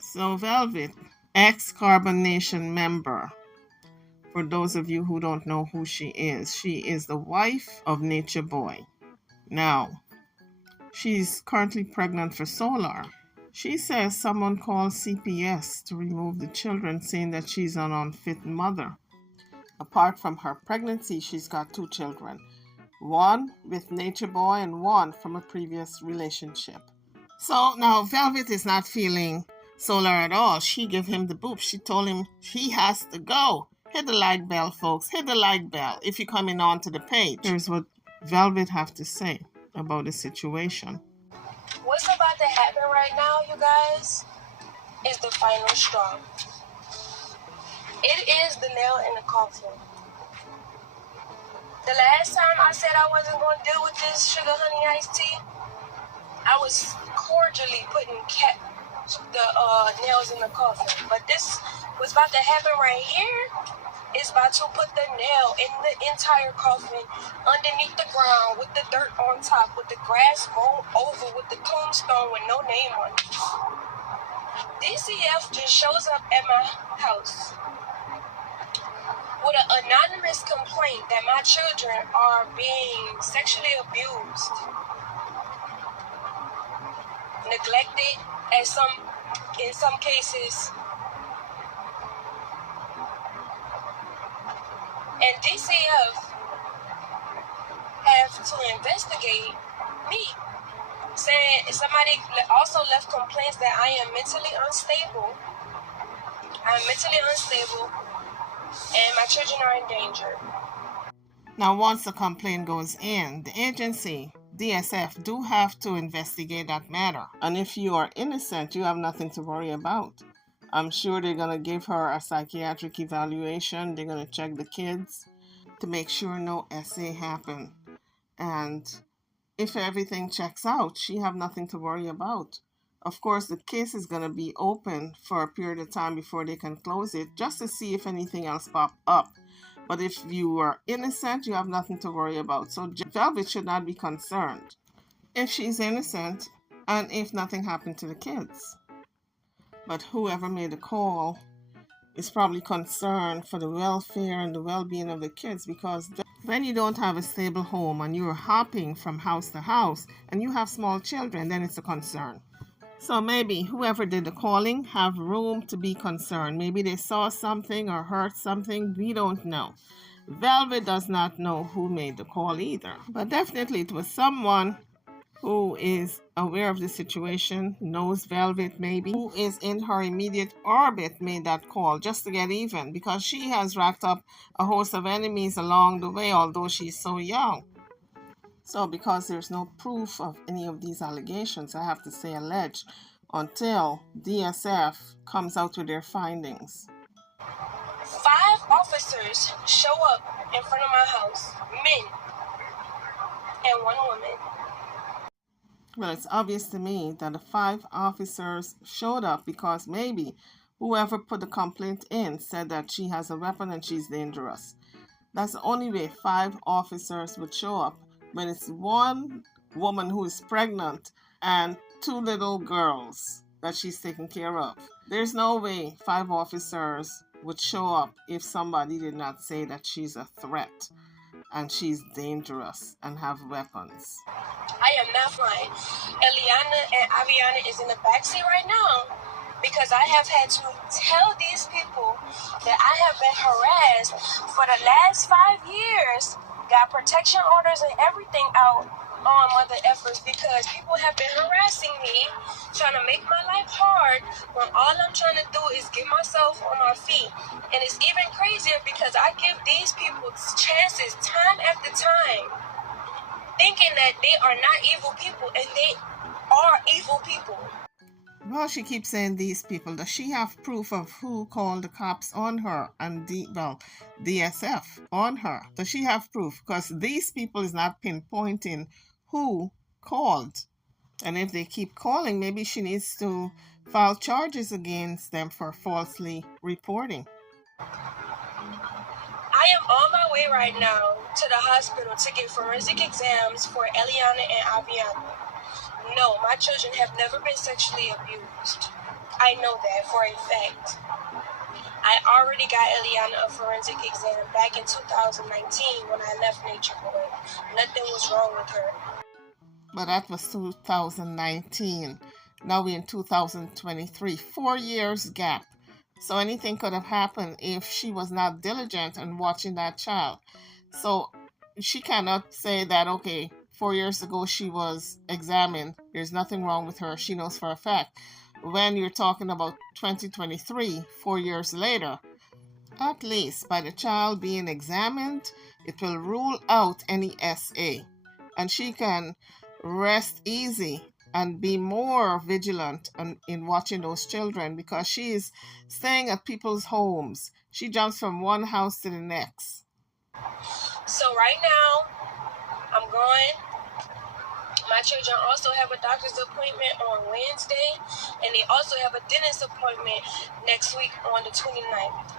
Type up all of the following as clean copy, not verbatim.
So Velvet, ex-Carbon Nation member. For those of you who don't know who she is the wife of Nature Boy. Now, she's currently pregnant for Solar. She says someone called CPS to remove the children, saying that she's an unfit mother. Apart from her pregnancy, she's got 2 children. One with Nature Boy and one from a previous relationship. So now Velvet is not feeling Solar at all. She gave him the boop. She told him he has to go. Hit the like bell, folks. Hit the like bell if you're coming on to the page. Here's what Velvet have to say about the situation. What's about to happen right now, you guys, is the final straw. It is the nail in the coffin. The last time I said I wasn't going to deal with this sugar honey iced tea, I was cordially putting the nails in the coffin. But this was about to happen right here. It's about to put the nail in the entire coffin underneath the ground with the dirt on top, with the grass grown over, with the tombstone with no name on it. DCF just shows up at my house with an anonymous complaint that my children are being sexually abused, neglected in some cases. And DCF have to investigate me, saying somebody also left complaints that I am mentally unstable. I'm mentally unstable, and my children are in danger. Now, once the complaint goes in, the agency, DSF, do have to investigate that matter. And if you are innocent, you have nothing to worry about. I'm sure they're going to give her a psychiatric evaluation. They're going to check the kids to make sure no SA happened. And if everything checks out, she have nothing to worry about. Of course, the case is going to be open for a period of time before they can close it, just to see if anything else pop up. But if you are innocent, you have nothing to worry about. So Velvet should not be concerned if she's innocent and if nothing happened to the kids. But whoever made the call is probably concerned for the welfare and the well-being of the kids, because when you don't have a stable home and you're hopping from house to house and you have small children, then it's a concern. So maybe whoever did the calling have room to be concerned. Maybe they saw something or heard something. We don't know. Velvet does not know who made the call either. But definitely it was someone who is aware of the situation, knows Velvet maybe, who is in her immediate orbit, made that call just to get even, because she has racked up a host of enemies along the way, although she's so young. So because there's no proof of any of these allegations, I have to say alleged, until DSF comes out with their findings. 5 officers show up in front of my house, men and 1 woman. Well, it's obvious to me that the 5 officers showed up because maybe whoever put the complaint in said that she has a weapon and she's dangerous. That's the only way 5 officers would show up when it's 1 woman who is pregnant and 2 little girls that she's taking care of. There's no way 5 officers would show up if somebody did not say that she's a threat and she's dangerous and have weapons. I am not lying. Eliana and Aviana is in the backseat right now because I have had to tell these people that I have been harassed for the last 5 years, got protection orders and everything out on Mother Efforts because people have been harassing me, trying to make my life hard when all I'm trying to do is get myself on my feet. And it's even crazier because I give these people chances time after time, thinking that they are not evil people, and they are evil people. Well, she keeps saying these people. Does she have proof of who called the cops on her and DSF on her? Does she have proof? Because these people is not pinpointing who called. And if they keep calling, maybe she needs to file charges against them for falsely reporting. I am on my way right now to the hospital to get forensic exams for Eliana and Aviana. No, my children have never been sexually abused. I know that for a fact. I already got Eliana a forensic exam back in 2019 when I left Nature Boy. Nothing was wrong with her. But that was 2019. Now we're in 2023. 4 years gap. So anything could have happened if she was not diligent in watching that child. So she cannot say that, okay, 4 years ago she was examined. There's nothing wrong with her. She knows for a fact. When you're talking about 2023, 4 years later, at least by the child being examined, it will rule out any SA. And she can rest easy and be more vigilant in watching those children because she is staying at people's homes. She jumps from one house to the next. So right now, I'm going. My children also have a doctor's appointment on Wednesday, and they also have a dentist appointment next week on the 29th.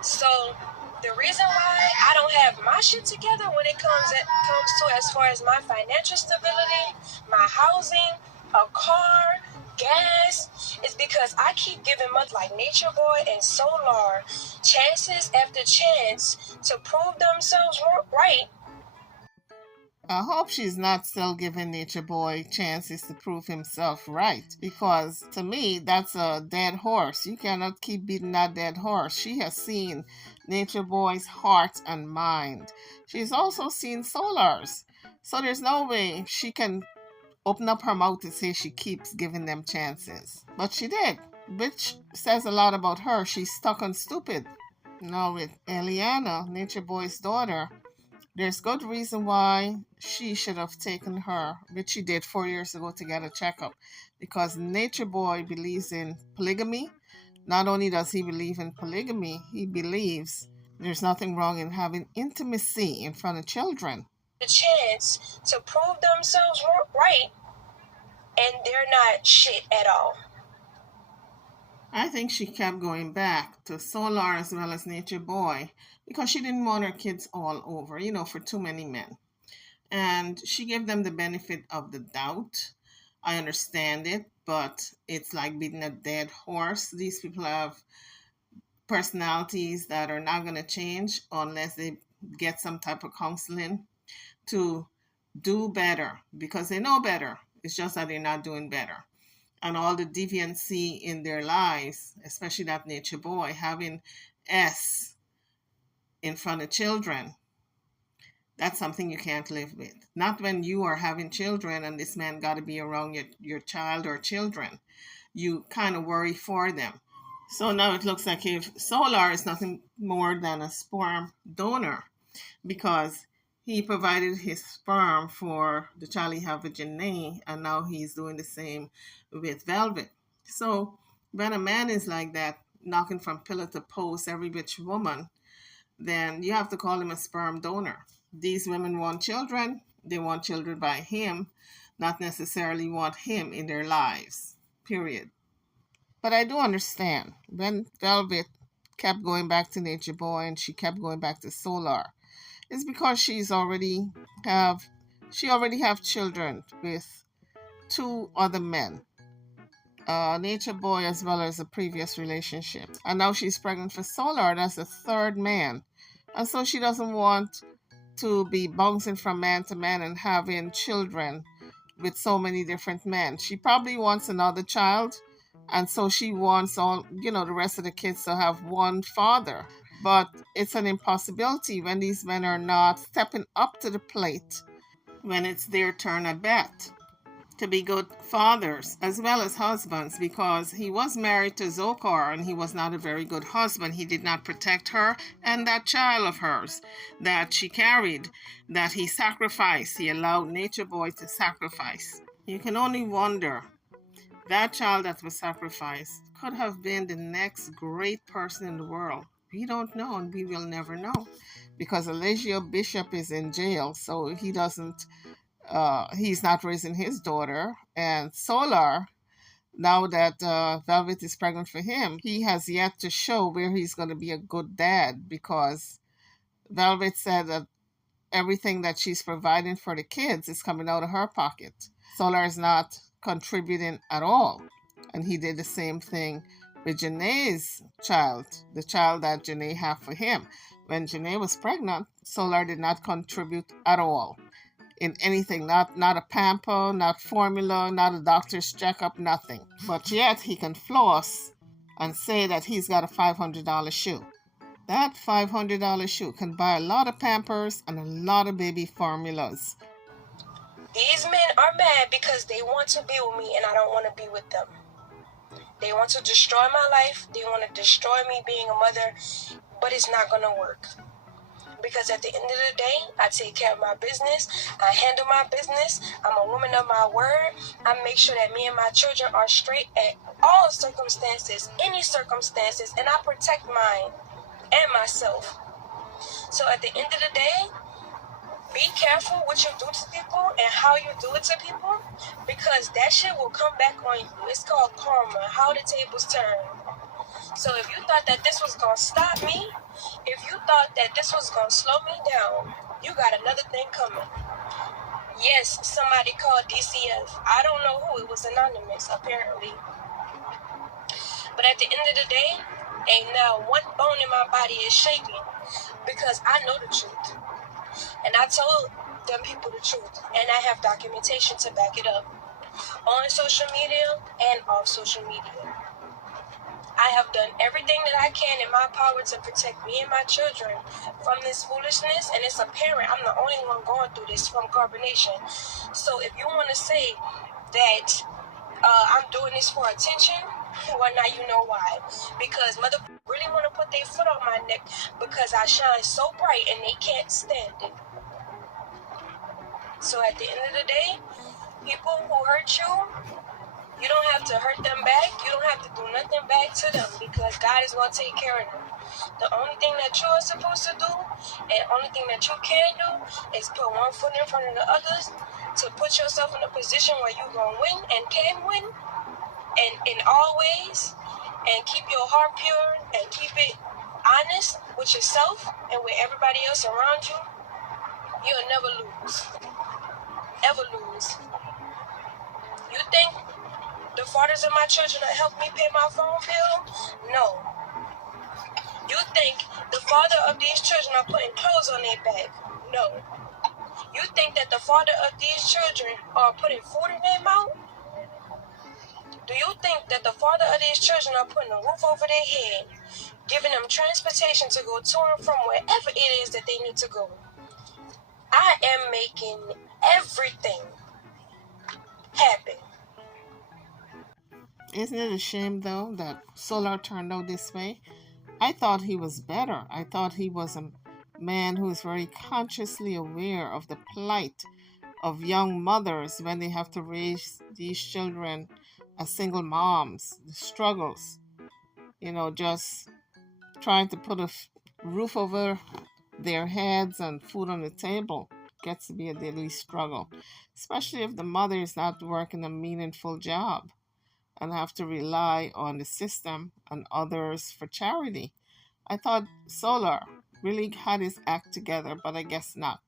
So the reason why I don't have my shit together when it comes to as far as my financial stability, my housing, a car, gas, is because I keep giving months like Nature Boy and Solar chances after chance to prove themselves right. I hope she's not still giving Nature Boy chances to prove himself right, because to me, that's a dead horse. You cannot keep beating that dead horse. She has seen Nature Boy's heart and mind. She's also seen Solar's. So there's no way she can open up her mouth to say she keeps giving them chances. But she did, which says a lot about her. She's stuck on stupid. Now with Eliana, Nature Boy's daughter, there's good reason why she should have taken her, which she did 4 years ago, to get a checkup. Because Nature Boy believes in polygamy. Not only does he believe in polygamy, he believes there's nothing wrong in having intimacy in front of children. The chance to prove themselves right, and they're not shit at all. I think she kept going back to Solar as well as Nature Boy because she didn't want her kids all over, for too many men. And she gave them the benefit of the doubt. I understand it, but it's like beating a dead horse. These people have personalities that are not going to change unless they get some type of counseling to do better because they know better. It's just that they're not doing better. And all the deviancy in their lives, especially that Nature Boy, having S in front of children, that's something you can't live with. Not when you are having children and this man got to be around your child or children. You kind of worry for them. So now it looks like if Solar is nothing more than a sperm donor because he provided his sperm for the child he had with Janae, and now he's doing the same with Velvet. So when a man is like that, knocking from pillar to post every bitch woman, then you have to call him a sperm donor. These women want children. They want children by him, not necessarily want him in their lives, period. But I do understand when Velvet kept going back to Nature Boy and she kept going back to Solar, it's because she already have children with two other men, Nature Boy as well as a previous relationship, and now she's pregnant for Solar. That's a third man, and so she doesn't want to be bouncing from man to man and having children with so many different men. She probably wants another child, and so she wants the rest of the kids to have one father. But it's an impossibility when these men are not stepping up to the plate when it's their turn at bat to be good fathers as well as husbands, because he was married to Zokar and he was not a very good husband. He did not protect her and that child of hers that she carried, that he sacrificed. He allowed Nature Boy to sacrifice. You can only wonder, that child that was sacrificed could have been the next great person in the world. We don't know, and we will never know, because Eligio Bishop is in jail, so he's not raising his daughter. And Solar, now that Velvet is pregnant for him, he has yet to show where he's going to be a good dad, because Velvet said that everything that she's providing for the kids is coming out of her pocket. Solar is not contributing at all. And he did the same thing with Janae's child, the child that Janae had for him. When Janae was pregnant, Solar did not contribute at all in anything, not a pamper, not formula, not a doctor's checkup, nothing. But yet he can floss and say that he's got a $500 shoe. That $500 shoe can buy a lot of Pampers and a lot of baby formulas. These men are mad because they want to be with me and I don't want to be with them. They want to destroy my life. They want to destroy me being a mother, but it's not going to work. Because at the end of the day, I take care of my business. I handle my business. I'm a woman of my word. I make sure that me and my children are straight at all circumstances, any circumstances, and I protect mine and myself. So at the end of the day, be careful what you do to people and how you do it to people, because that shit will come back on you. It's called karma, how the tables turn. So if you thought that this was going to stop me, if you thought that this was going to slow me down, you got another thing coming. Yes, somebody called DCF. I don't know who. It was anonymous, apparently. But at the end of the day, ain't now one bone in my body is shaking because I know the truth. And I told them people the truth. And I have documentation to back it up on social media and off social media. I have done everything that I can in my power to protect me and my children from this foolishness, and it's apparent I'm the only one going through this from carbonation. So if you want to say that I'm doing this for attention, well, now you know why. Because mother really want to put their foot on my neck because I shine so bright and they can't stand it. So at the end of the day, people who hurt you, you don't have to hurt them back. You don't have to do nothing back to them because God is going to take care of them. The only thing that you are supposed to do and only thing that you can do is put one foot in front of the others to put yourself in a position where you're going to win and can win and in all ways, and keep your heart pure and keep it honest with yourself and with everybody else around you. You'll never lose. Ever lose. You think the fathers of my children that help me pay my phone bill? No. You think the father of these children are putting clothes on their back? No. You think that the father of these children are putting food in their mouth? Do you think that the father of these children are putting a roof over their head, giving them transportation to go to and from wherever it is that they need to go? I am making everything happen. Isn't it a shame, though, that Solar turned out this way? I thought he was better. I thought he was a man who is very consciously aware of the plight of young mothers when they have to raise these children as single moms, the struggles, just trying to put a roof over their heads and food on the table gets to be a daily struggle, especially if the mother is not working a meaningful job and have to rely on the system and others for charity. I thought Solar really had his act together, but I guess not.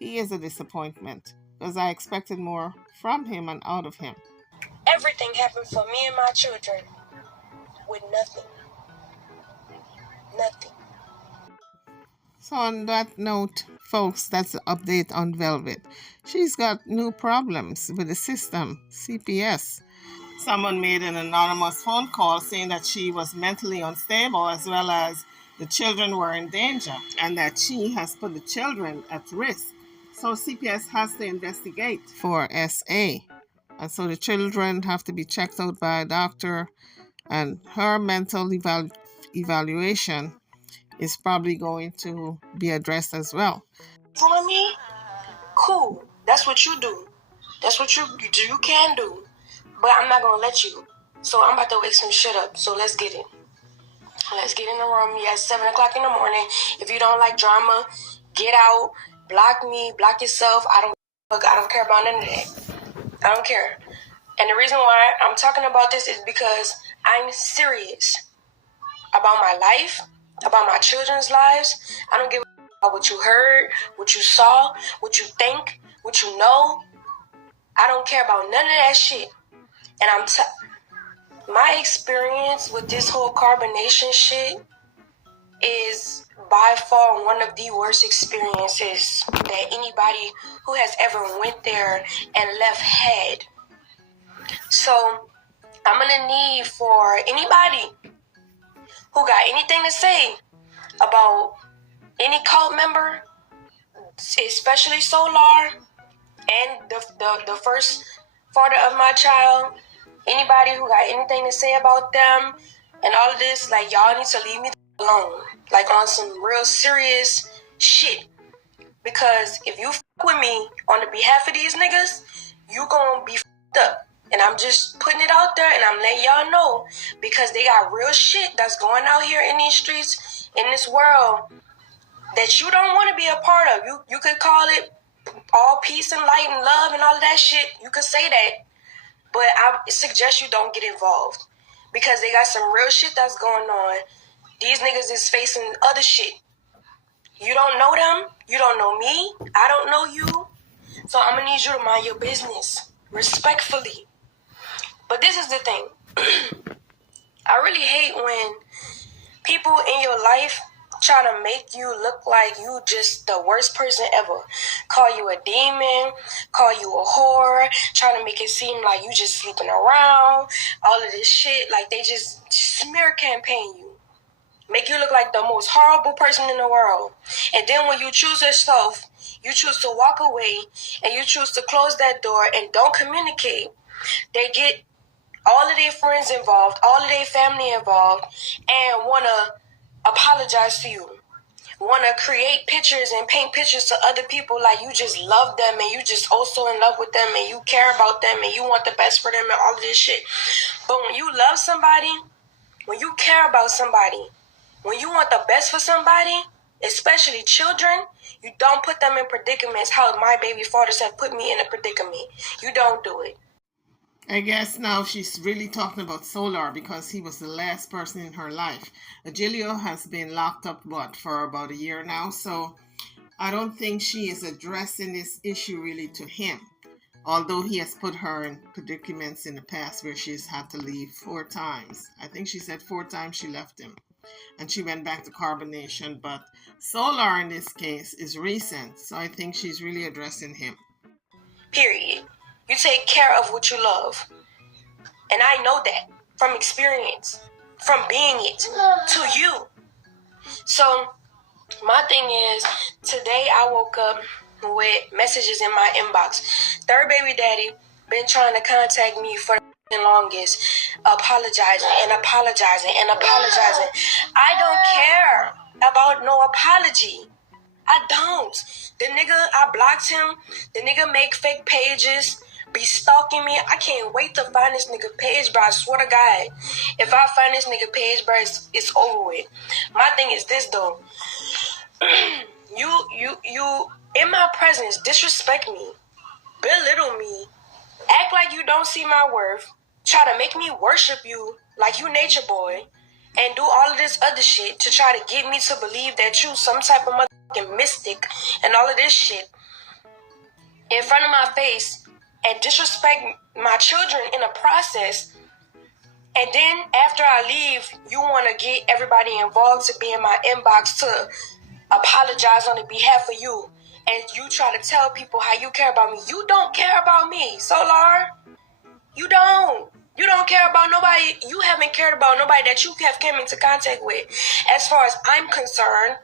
He is a disappointment because I expected more from him and out of him. Everything happened for me and my children with nothing. Nothing. So, on that note, folks, that's the update on Velvet. She's got new problems with the system, CPS. Someone made an anonymous phone call saying that she was mentally unstable as well as the children were in danger and that she has put the children at risk. So CPS has to investigate for SA. And so the children have to be checked out by a doctor, and her mental evaluation is probably going to be addressed as well. For me, cool. That's what you do. That's what you can do. But I'm not gonna let you. So I'm about to wake some shit up. So let's get it. Let's get in the room. Yeah, 7 o'clock in the morning. If you don't like drama, get out. Block me. Block yourself. I don't care about none of that. I don't care. And the reason why I'm talking about this is because I'm serious about my life, about my children's lives. I don't give a about what you heard, what you saw, what you think, what you know. I don't care about none of that shit. And My experience with this whole carbonation shit is by far one of the worst experiences that anybody who has ever went there and left had. So I'm gonna need for anybody who got anything to say about any cult member, especially Solar and the first father of my child, anybody who got anything to say about them and all of this, like, y'all need to leave me alone, like on some real serious shit. Because if you fuck with me on the behalf of these niggas, you gonna be fucked up. And I'm just putting it out there and I'm letting y'all know, because they got real shit that's going out here in these streets, in this world, that you don't want to be a part of. You could call it all peace and light and love and all of that shit. You could say that. But I suggest you don't get involved, because they got some real shit that's going on. These niggas is facing other shit. You don't know them. You don't know me. I don't know you. So I'm going to need you to mind your business respectfully. But this is the thing. I really hate when people in your life try to make you look like you just the worst person ever. Call you a demon, call you a whore, trying to make it seem like you just sleeping around, all of this shit. Like, they just smear campaign you. Make you look like the most horrible person in the world. And then when you choose yourself, you choose to walk away and you choose to close that door and don't communicate, they get all of their friends involved, all of their family involved, and want to apologize to you. Want to create pictures and paint pictures to other people like you just love them and you just also in love with them and you care about them and you want the best for them and all of this shit. But when you love somebody, when you care about somebody, when you want the best for somebody, especially children, you don't put them in predicaments how my baby fathers have put me in a predicament. You don't do it. I guess now she's really talking about Solar because he was the last person in her life. Agilio has been locked up, for about a year now, so I don't think she is addressing this issue really to him. Although he has put her in predicaments in the past where she's had to leave 4 times. I think she said 4 times she left him. And she went back to carbonation. But Solar in this case is recent, so I think she's really addressing him. Period. You take care of what you love. And I know that from experience, from being it to you. So my thing is, today I woke up with messages in my inbox. Third baby daddy been trying to contact me for the longest, apologizing and apologizing and apologizing. I don't care about no apology. I don't. The nigga, I blocked him. The nigga make fake pages, be stalking me. I can't wait to find this nigga page, bro. I swear to God. If I find this nigga page, bro, it's over with. My thing is this, though. You, in my presence, disrespect me, belittle me, act like you don't see my worth, try to make me worship you like you nature boy, and do all of this other shit to try to get me to believe that you some type of motherfucking mystic and all of this shit in front of my face and disrespect my children in a process. And then after I leave, you want to get everybody involved to be in my inbox to apologize on the behalf of you. And you try to tell people how you care about me. You don't care about me, Solar. You don't. You don't care about nobody. You haven't cared about nobody that you have come into contact with, as far as I'm concerned.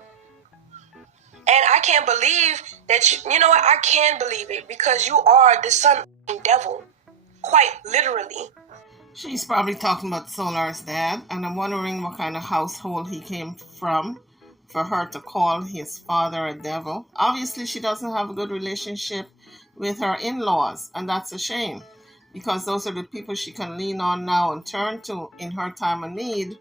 And I can't believe that you know what? I can believe it, because you are the son of the devil. Quite literally. She's probably talking about Solar's dad, and I'm wondering what kind of household he came from for her to call his father a devil. Obviously, she doesn't have a good relationship with her in-laws, and that's a shame, because those are the people she can lean on now and turn to in her time of need.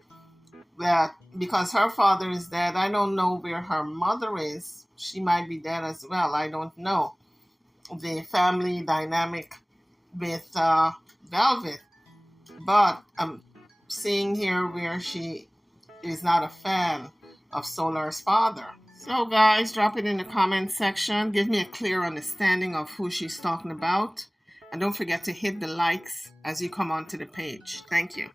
That because her father is dead, I don't know where her mother is. She might be dead as well. I don't know the family dynamic with Velvet. But I'm seeing here where she is not a fan of Solar's father. So, guys, drop it in the comment section. Give me a clear understanding of who she's talking about. And don't forget to hit the likes as you come onto the page. Thank you.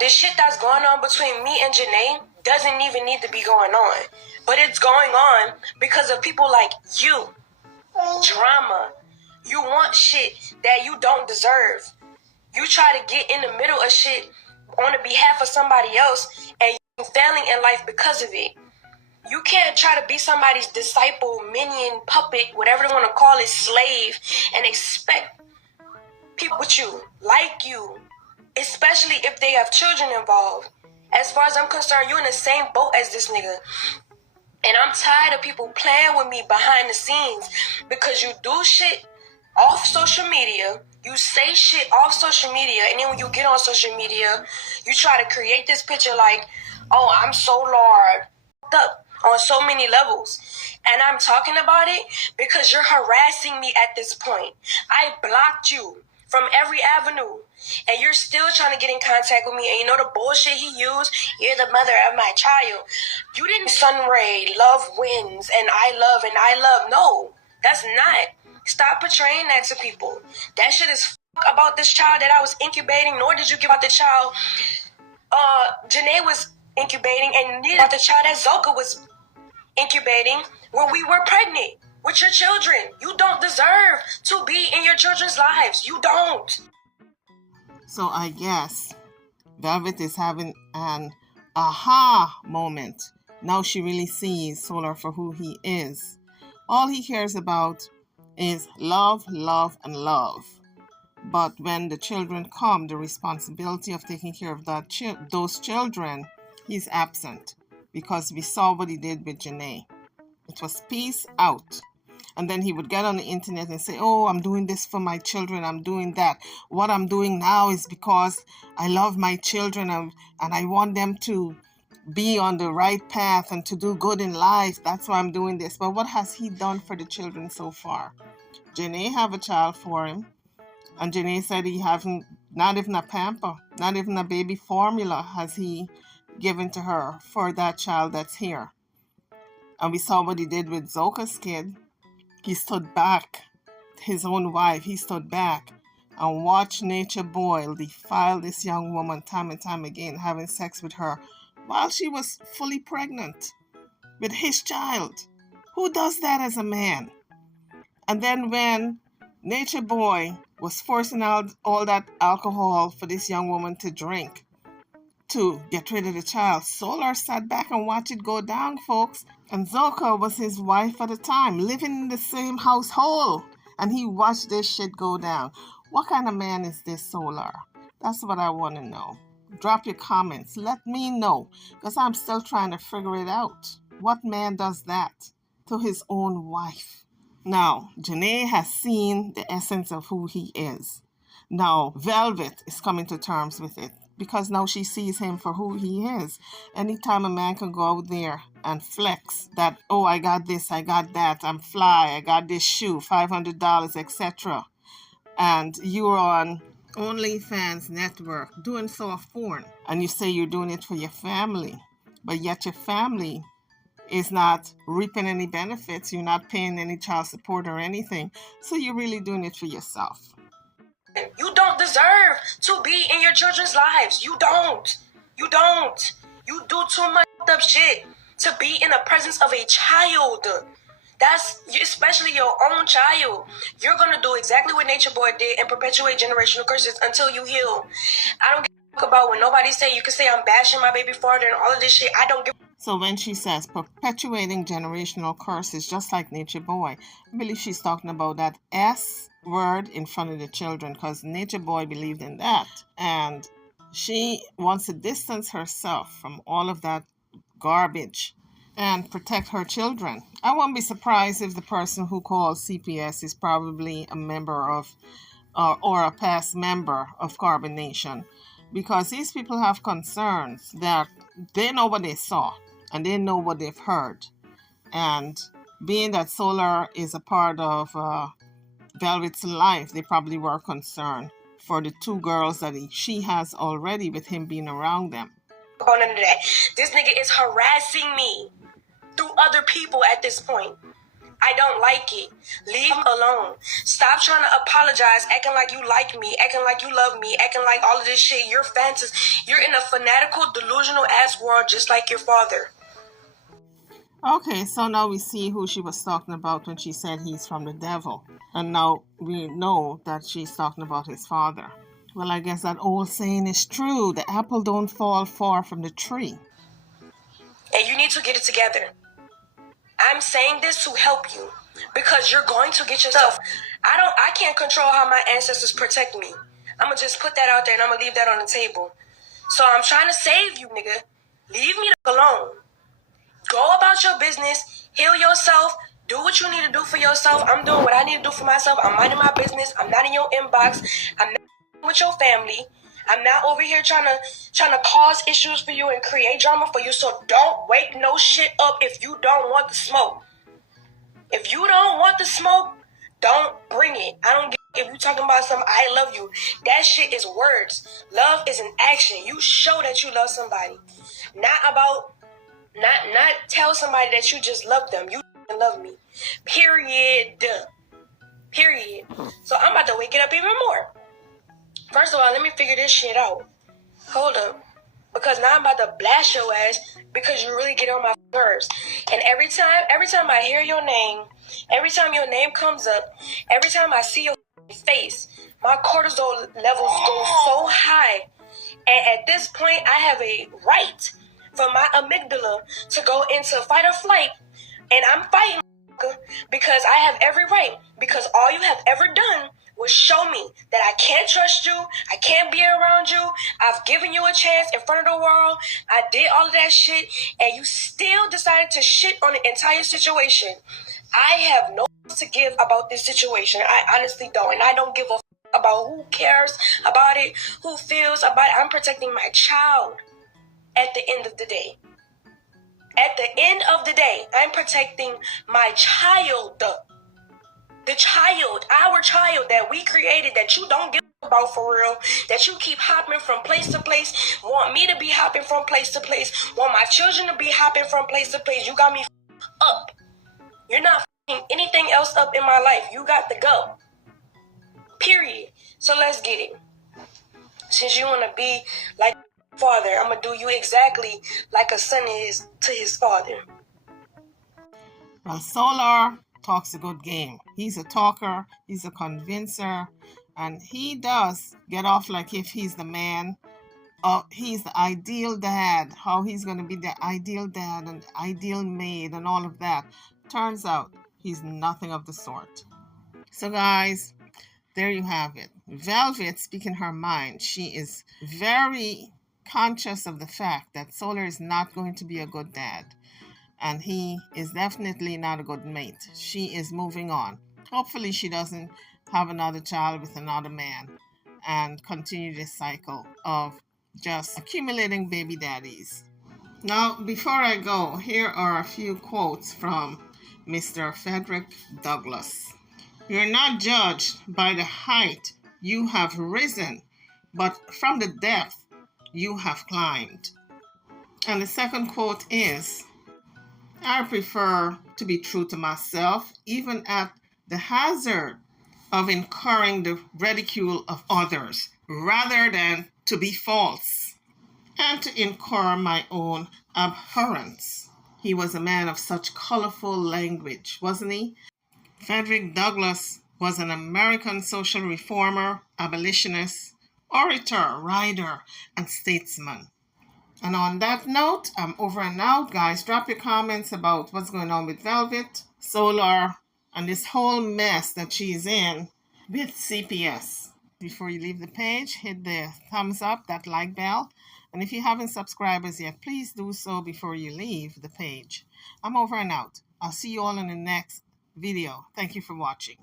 The shit that's going on between me and Janae doesn't even need to be going on. But it's going on because of people like you. Drama. You want shit that you don't deserve. You try to get in the middle of shit on the behalf of somebody else, and you're failing in life because of it. You can't try to be somebody's disciple, minion, puppet, whatever they want to call it, slave, and expect people with you, like you, especially if they have children involved. As far as I'm concerned, you're in the same boat as this nigga. And I'm tired of people playing with me behind the scenes because you do shit off social media. You say shit off social media, and then when you get on social media, you try to create this picture like, oh, I'm so Lord up on so many levels. And I'm talking about it because you're harassing me at this point. I blocked you from every avenue, and you're still trying to get in contact with me. And you know the bullshit he used? You're the mother of my child. You didn't sunray, love wins, and I love. No, that's not. Stop portraying that to people. That shit is about this child that I was incubating, nor did you give out the child Janae was incubating, and neither the child that Zoka was incubating when we were pregnant with your children. You don't deserve to be in your children's lives. You don't. So I guess Velvet is having an aha moment. Now she really sees Solar for who he is. All he cares about is love, love, and love. But when the children come, the responsibility of taking care of those children, he's absent. Because we saw what he did with Janae. It was peace out. And then he would get on the internet and say, oh, I'm doing this for my children. I'm doing that. What I'm doing now is because I love my children and I want them to be on the right path and to do good in life. That's why I'm doing this. But what has he done for the children so far? Janae have a child for him. And Janae said he haven't, not even a pamper, not even a baby formula has he given to her for that child that's here. And we saw what he did with Zoka's kid. He stood back, his own wife, he stood back and watched Nature Boy defile this young woman time and time again, having sex with her while she was fully pregnant with his child. Who does that as a man? And then when Nature Boy was forcing out all that alcohol for this young woman to drink to get rid of the child, Solar sat back and watched it go down, folks. And Zoka was his wife at the time, living in the same household. And he watched this shit go down. What kind of man is this Solar? That's what I want to know. Drop your comments. Let me know. Because I'm still trying to figure it out. What man does that to his own wife? Now, Janae has seen the essence of who he is. Now, Velvet is coming to terms with it. Because now she sees him for who he is. Anytime a man can go out there and flex that, oh, I got this, I got that, I'm fly, I got this shoe, $500, etc. And you're on OnlyFans network doing soft porn. And you say you're doing it for your family. But yet your family is not reaping any benefits. You're not paying any child support or anything. So you're really doing it for yourself. You don't deserve to be in your children's lives. You don't. You don't. You do too much up shit to be in the presence of a child. That's especially your own child. You're going to do exactly what Nature Boy did and perpetuate generational curses until you heal. I don't give a fuck about when nobody say, you can say I'm bashing my baby father and all of this shit. I don't give. So when she says perpetuating generational curses, just like Nature Boy, I believe she's talking about that S word in front of the children, because Nature Boy believed in that. And she wants to distance herself from all of that garbage and protect her children. I won't be surprised if the person who calls CPS is probably a member of or a past member of Carbon Nation, because these people have concerns that they know what they saw and they know what they've heard. And being that Solar is a part of Velvet's life, they probably were concerned for the two girls that she has already with him being around them. Oh, none of that. This nigga is harassing me through other people at this point. I don't like it. Leave me alone. Stop trying to apologize, acting like you like me, acting like you love me, acting like all of this shit. You're fantasy. You're in a fanatical, delusional ass world just like your father. Okay, so now we see who she was talking about when she said he's from the devil. And now we know that she's talking about his father. Well, I guess that old saying is true. The apple don't fall far from the tree. And you need to get it together. I'm saying this to help you because you're going to get yourself. I can't control how my ancestors protect me. I'm gonna just put that out there and I'm gonna leave that on the table. So I'm trying to save you, nigga. Leave me alone. Go about your business. Heal yourself. Do what you need to do for yourself. I'm doing what I need to do for myself. I'm minding my business. I'm not in your inbox. I'm not with your family. I'm not over here trying to cause issues for you and create drama for you. So don't wake no shit up if you don't want the smoke. If you don't want the smoke, don't bring it. I don't give if you talking about some I love you. That shit is words. Love is an action. You show that you love somebody. Not about not tell somebody that you just love them. You love me. Period. Period. So I'm about to wake it up even more. First of all, let me figure this shit out. Hold up. Because now I'm about to blast your ass because you really get on my nerves. And every time I hear your name, every time your name comes up, every time I see your face, my cortisol levels go so high. And at this point, I have a right for my amygdala to go into fight or flight. And I'm fighting because I have every right. Because all you have ever done was show me that I can't trust you. I can't be around you. I've given you a chance in front of the world. I did all of that shit. And you still decided to shit on the entire situation. I have no to give about this situation. I honestly don't. And I don't give a about who cares about it, who feels about it. I'm protecting my child at the end of the day. At the end of the day, I'm protecting my child. The child, our child that we created that you don't give about for real, that you keep hopping from place to place, want me to be hopping from place to place, want my children to be hopping from place to place. You got me up. You're not anything else up in my life. You got to go. Period. So let's get it. Since you want to be like father, I'm going to do you exactly like a son is to his father. Well, Solar talks a good game. He's a talker, he's a convincer, and he does get off like if he's the man. He's the ideal dad, how he's going to be the ideal dad and ideal maid and all of that. Turns out he's nothing of the sort. So guys, there you have it. Velvet speaking her mind. She is very conscious of the fact that Solar is not going to be a good dad. And he is definitely not a good mate. She is moving on. Hopefully she doesn't have another child with another man and continue this cycle of just accumulating baby daddies. Now, before I go, here are a few quotes from Mr. Frederick Douglass. You're not judged by the height you have risen, but from the depth you have climbed. And the second quote is, I prefer to be true to myself, even at the hazard of incurring the ridicule of others, rather than to be false and to incur my own abhorrence. He was a man of such colorful language, wasn't he? Frederick Douglass was an American social reformer, abolitionist, orator, writer, and statesman. And on that note, I'm over and out, guys. Drop your comments about what's going on with Velvet, Solar, and this whole mess that she's in with CPS. Before you leave the page, hit the thumbs up, that like bell. And if you haven't subscribed yet, please do so before you leave the page. I'm over and out. I'll see you all in the next video. Thank you for watching.